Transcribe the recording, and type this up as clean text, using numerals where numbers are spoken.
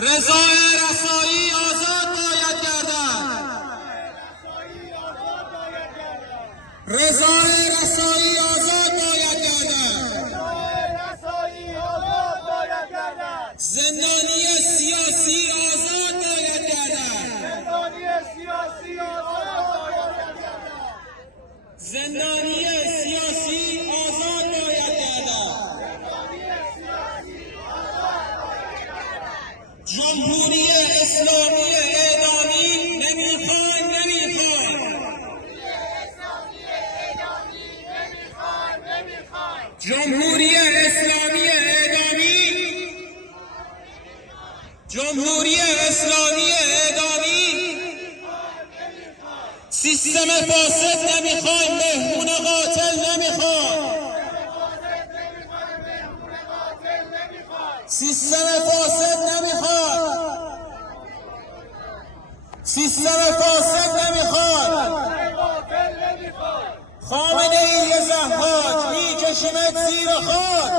رضای رسایی آزاد باید گردد. رضای رسایی آزاد باید گردد. زندانی سیاسی آزاد باید گردد. زندانی سیاسی آزاد باید گردد. جمهوری اسلامی اعدامی نمیخوایم. جمهوری اسلامی اعدامی سیستم فاسد نمیخوایم، مهمون قاتل نمیخوایم. سیستم فاسد نمیخواد. خامنه‌ای ضحاک میکشیمت زیر خاک.